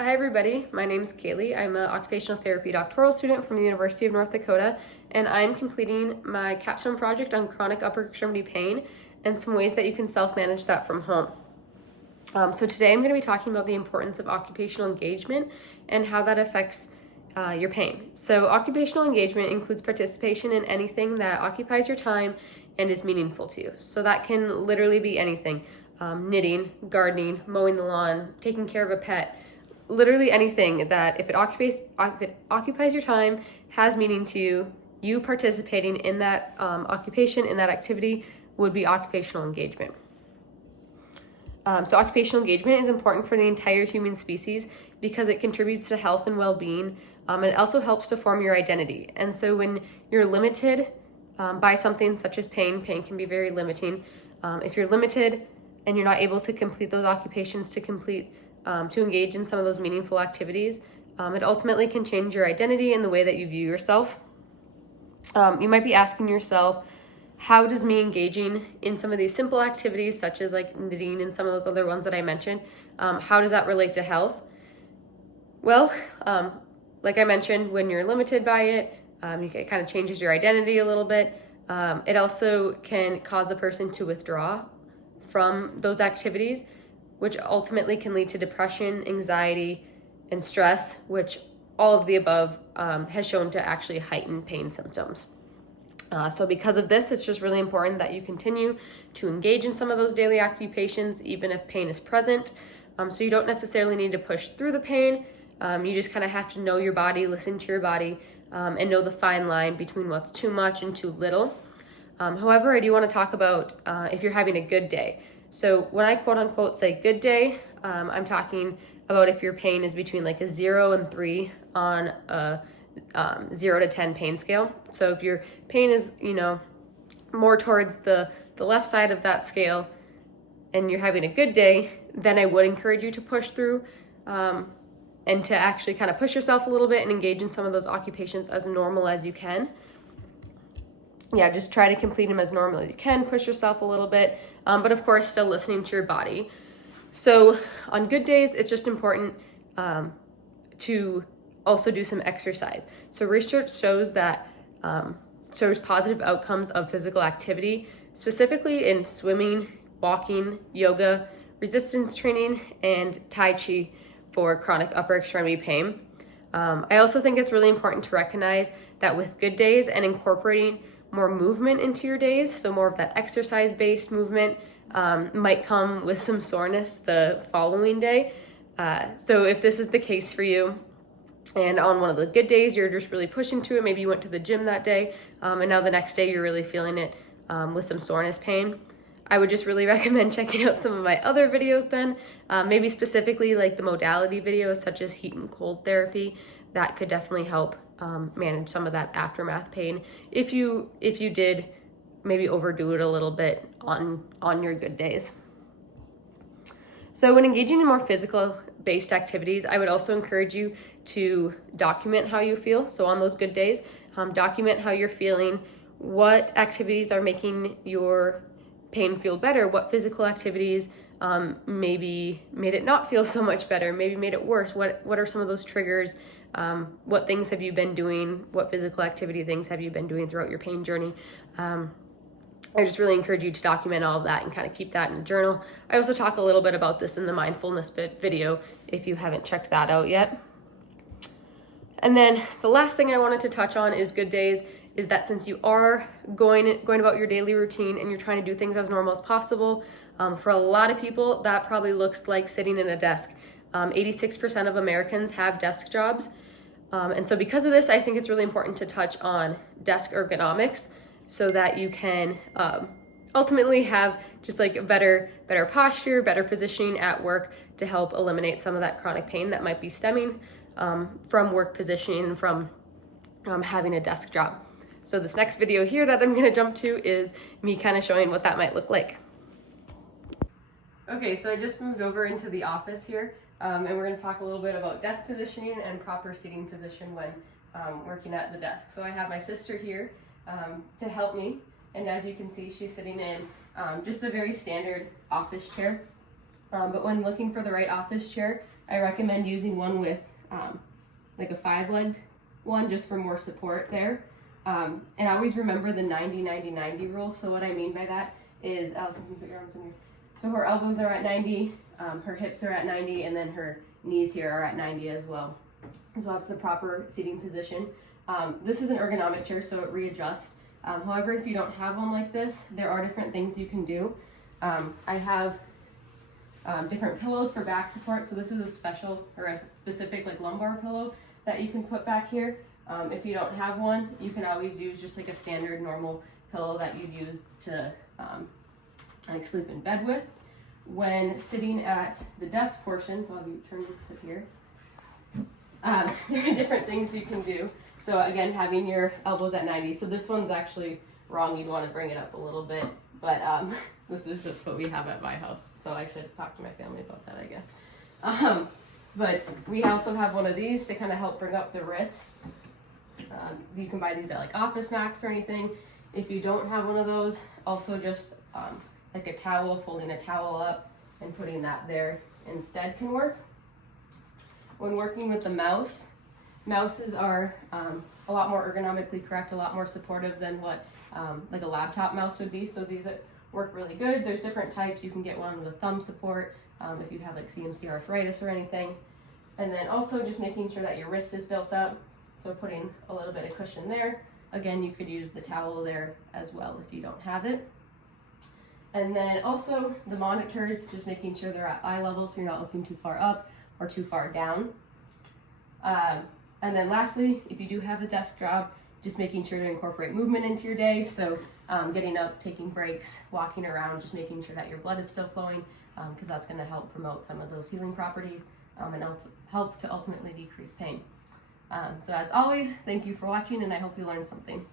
Hi everybody, my name is Kaylee. I'm an occupational therapy doctoral student from the University of North Dakota, and I'm completing my capstone project on chronic upper extremity pain and some ways that you can self-manage that from home. So today I'm going to be talking about the importance of occupational engagement and how that affects your pain. So occupational engagement includes participation in anything that occupies your time and is meaningful to you. So that can literally be anything, knitting, gardening, mowing the lawn, taking care of a pet, literally anything that if it occupies your time, has meaning to you, you participating in that occupation, in that activity, would be occupational engagement. So occupational engagement is important for the entire human species because it contributes to health and well-being. It also helps to form your identity. And so when you're limited by something such as pain can be very limiting. If you're limited and you're not able to complete those occupations, to engage in some of those meaningful activities, it ultimately can change your identity and the way that you view yourself. You might be asking yourself, how does me engaging in some of these simple activities, such as like knitting and some of those other ones that I mentioned, how does that relate to health? Well, like I mentioned, when you're limited by it, it kind of changes your identity a little bit. It also can cause a person to withdraw from those activities, which ultimately can lead to depression, anxiety, and stress, which all of the above has shown to actually heighten pain symptoms. So because of this, it's just really important that you continue to engage in some of those daily occupations, even if pain is present. So you don't necessarily need to push through the pain. You just kind of have to know your body, listen to your body, and know the fine line between what's too much and too little. However, I do want to talk about if you're having a good day. So when I quote unquote say good day, I'm talking about if your pain is between like a 0 and 3 on a 0 to 10 pain scale. So if your pain is, more towards the left side of that scale and you're having a good day, then I would encourage you to push through and to actually kind of push yourself a little bit and engage in some of those occupations as normal as you can. Yeah, just try to complete them as normal as you can, push yourself a little bit, but of course still listening to your body. So on good days, it's just important to also do some exercise. So research shows that shows positive outcomes of physical activity, specifically in swimming, walking, yoga, resistance training, and Tai Chi for chronic upper extremity pain. I also think it's really important to recognize that with good days and incorporating more movement into your days, so more of that exercise-based movement, might come with some soreness the following day. So if this is the case for you, and on one of the good days you're just really pushing to it, maybe you went to the gym that day, and now the next day you're really feeling it with some soreness pain, I would just really recommend checking out some of my other videos then, maybe specifically like the modality videos such as heat and cold therapy. That could definitely help manage some of that aftermath pain if you did maybe overdo it a little bit on your good days. So when engaging in more physical based activities, I would also encourage you to document how you feel. So on those good days, document how you're feeling, what activities are making your pain feel better, what physical activities maybe made it not feel so much better, maybe made it worse, what are some of those triggers, what things have you been doing, what physical activity things have you been doing throughout your pain journey. I just really encourage you to document all of that and kind of keep that in a journal. I also talk a little bit about this in the mindfulness video if you haven't checked that out yet. And then the last thing I wanted to touch on is good days, is that since you are going about your daily routine and you're trying to do things as normal as possible, for a lot of people that probably looks like sitting in a desk. 86% of Americans have desk jobs. And so because of this, I think it's really important to touch on desk ergonomics so that you can ultimately have just like a better posture, better positioning at work to help eliminate some of that chronic pain that might be stemming from work positioning and from having a desk job. So this next video here that I'm gonna jump to is me kind of showing what that might look like. Okay, so I just moved over into the office here, and we're gonna talk a little bit about desk positioning and proper seating position when working at the desk. So I have my sister here to help me, and as you can see, she's sitting in just a very standard office chair. But when looking for the right office chair, I recommend using one with like a 5-legged one just for more support there. And always remember the 90-90-90 rule. So what I mean by that is, Allison, can you put your arms in here? So her elbows are at 90, her hips are at 90, and then her knees here are at 90 as well. So that's the proper seating position. This is an ergonomic chair, so it readjusts. However, if you don't have one like this, there are different things you can do. I have different pillows for back support. So this is a special or a specific like lumbar pillow that you can put back here. If you don't have one, you can always use just like a standard normal pillow that you'd use to like sleep in bed with. When sitting at the desk portion, so I'll have you turn to sit here. There are different things you can do. So again, having your elbows at 90. So this one's actually wrong. You'd want to bring it up a little bit, but this is just what we have at my house. So I should talk to my family about that, I guess. But we also have one of these to kind of help bring up the wrist. You can buy these at like Office Max or anything. If you don't have one of those, also just like a towel, folding a towel up and putting that there instead can work. When working with the mouse, mouses are a lot more ergonomically correct, a lot more supportive than what like a laptop mouse would be. So these work really good. There's different types. You can get one with thumb support if you have like CMC arthritis or anything. And then also just making sure that your wrist is built up. So putting a little bit of cushion there. Again, you could use the towel there as well if you don't have it. And then also the monitors, just making sure they're at eye level so you're not looking too far up or too far down. And then lastly, if you do have a desk job, just making sure to incorporate movement into your day. So getting up, taking breaks, walking around, just making sure that your blood is still flowing, because that's going to help promote some of those healing properties and help to ultimately decrease pain. So as always, thank you for watching, and I hope you learned something.